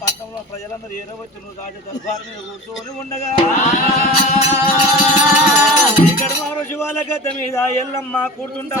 పట్టణంలో ప్రజలందరూ ఏదో రాజ దర్బారు మీద కూర్చొని ఉండగా ఇక్కడ మారు శివాల గద్ద మీద ఎల్లమ్మ కూర్చుంటా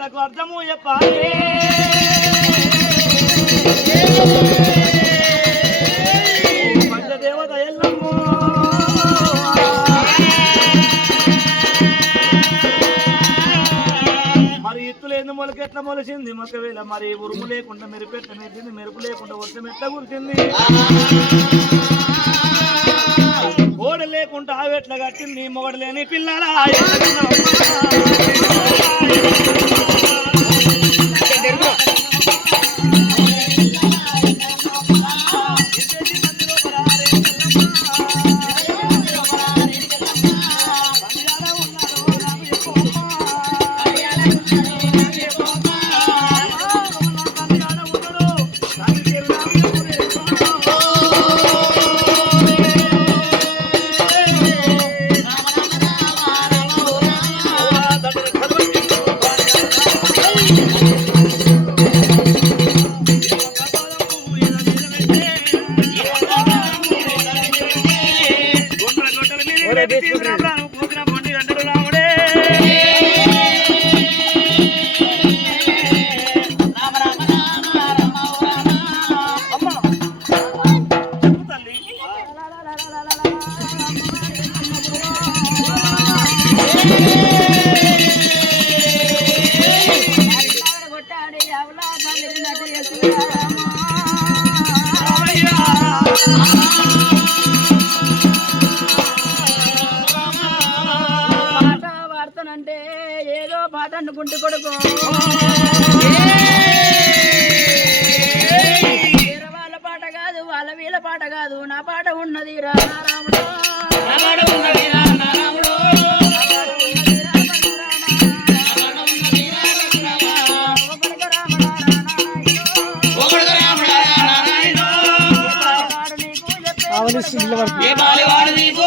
నా అర్థము చెప్పాలి. పంచదేవత ఎల్లమ్మ. మరి ఇత్తులు ఎందు మొలక ఎట్లా మొలిచింది మొక్కవేళ మరి ఉరుము లేకుండా మెరుపు ఎట్లా మెరిచింది మెరుపు లేకుండా వర్షం ఎట్లా కురిసింది? లేకుండా ఆవేట్ల కట్టింది మొగడు లేని పిల్లలా ఎట్ల ఏ రా రాముడు బాలివాడు నీకు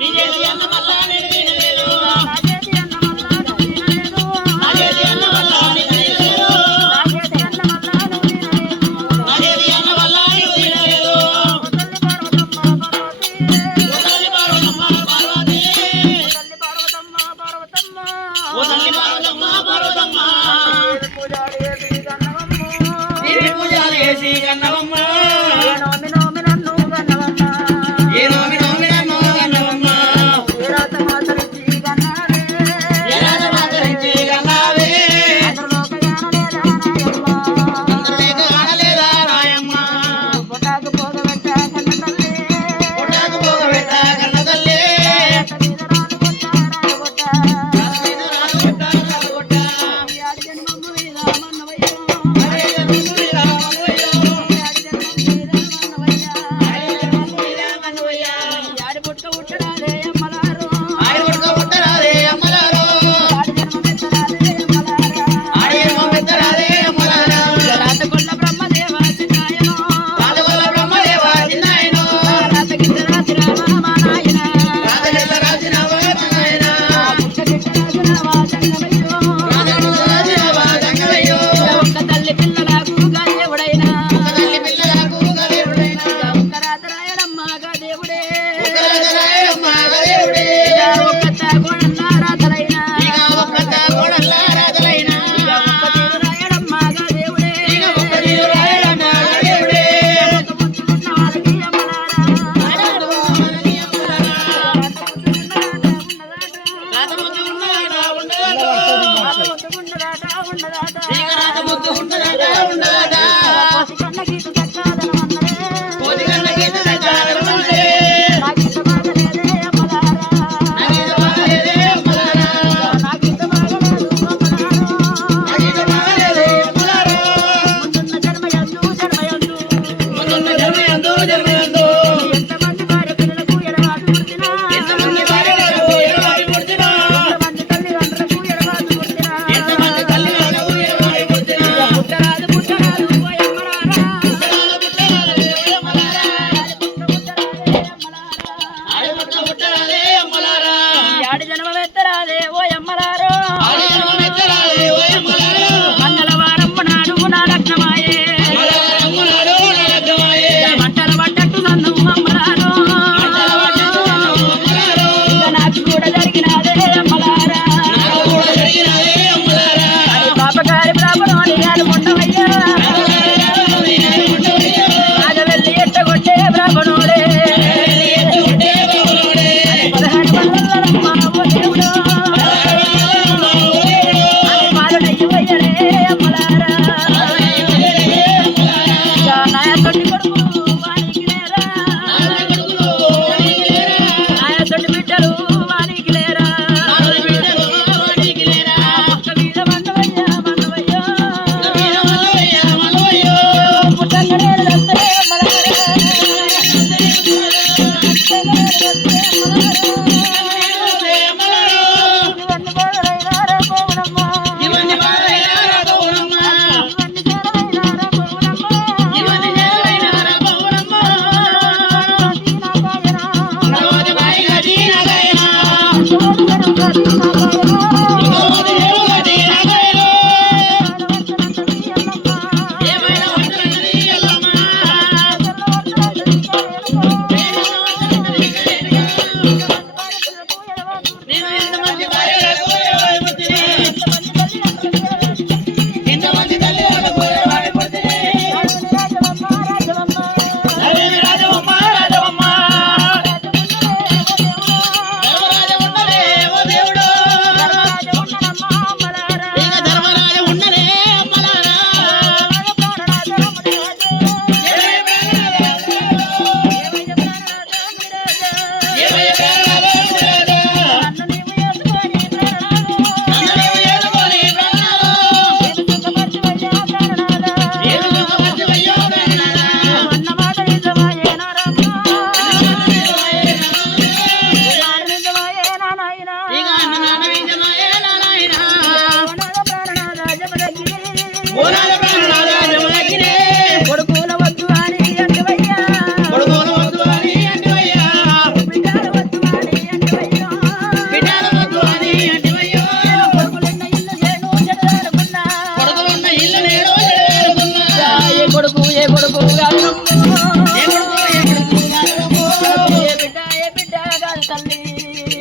Yeah.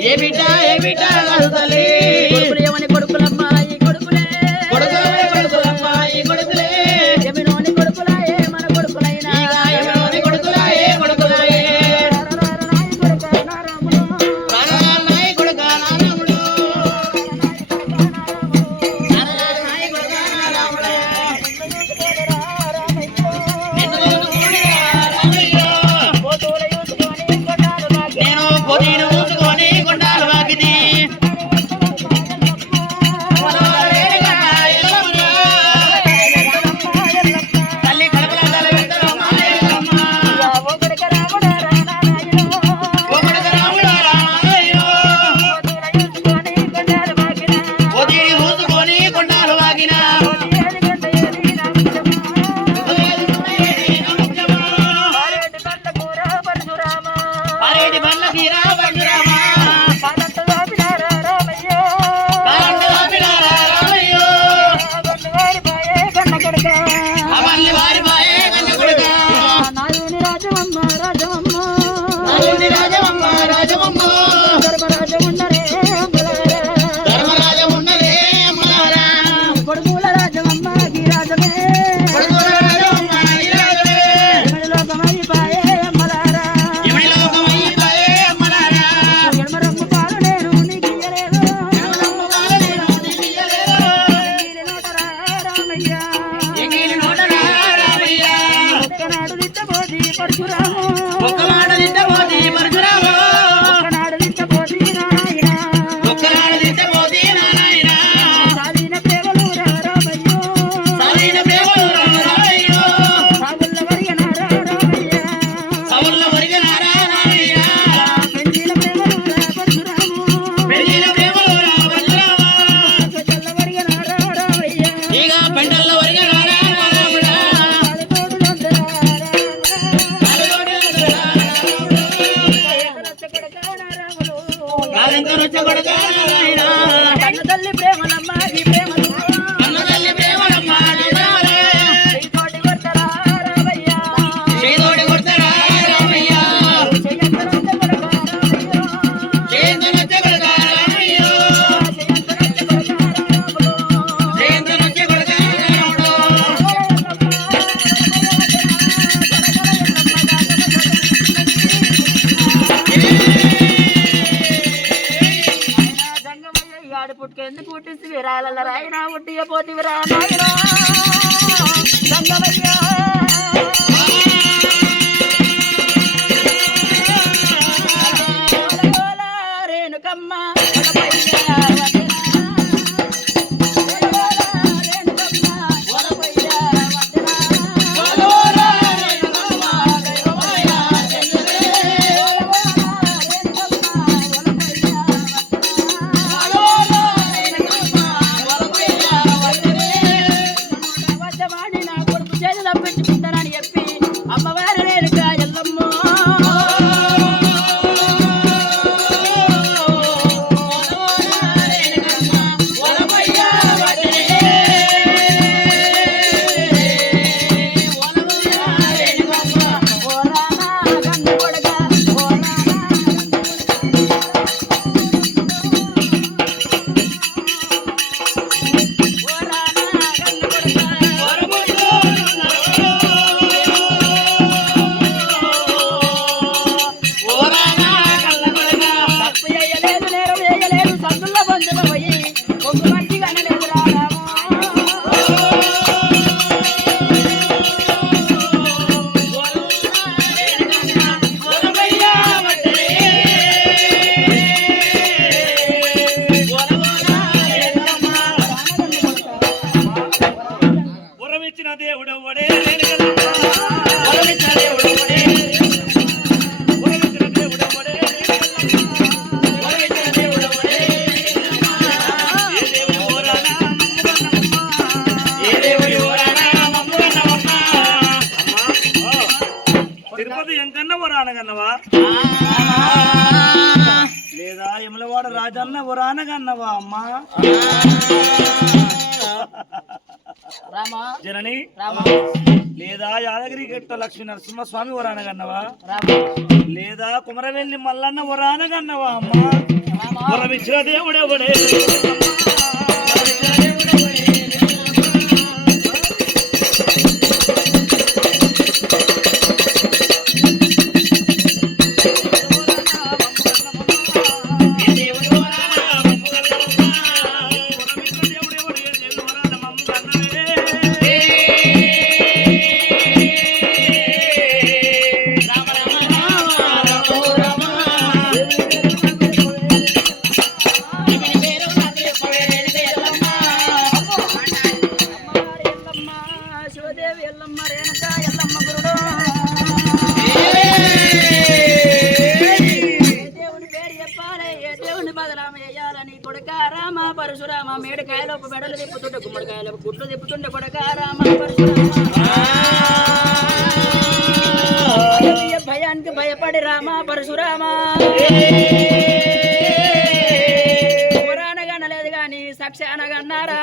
ఏమిటా ఏమిటా అసలే పండగ పండగ ఉండిపోతివి రామా రాజన్నగన్నవా లేదా యమలవాడ రాజన్న ఉరానగన్నవా అమ్మా? జనని? లేదా యాదగిరి గట్ట లక్ష్మీ నరసింహస్వామి వరానగన్నవా? లేదా కుమరవెల్లి మల్లన్న వరానగన్నవా అమ్మా? వరమిచ్చిన దేవుడెవడే? దేవుడెవడే? ఏ దేవుని బదనామ చేయాలని కొడుక రామ పరశురామ మేడకాయలోపు మెడలు తిప్పుతుంటే గుమ్మడికాయలోపు గుడ్లు తిప్పుతుంటే కొడుక రామ పరశురామ భయానికి భయపడి రామ పరశురామ. పురాణగనలేదు గాని సక్షానగన్నారా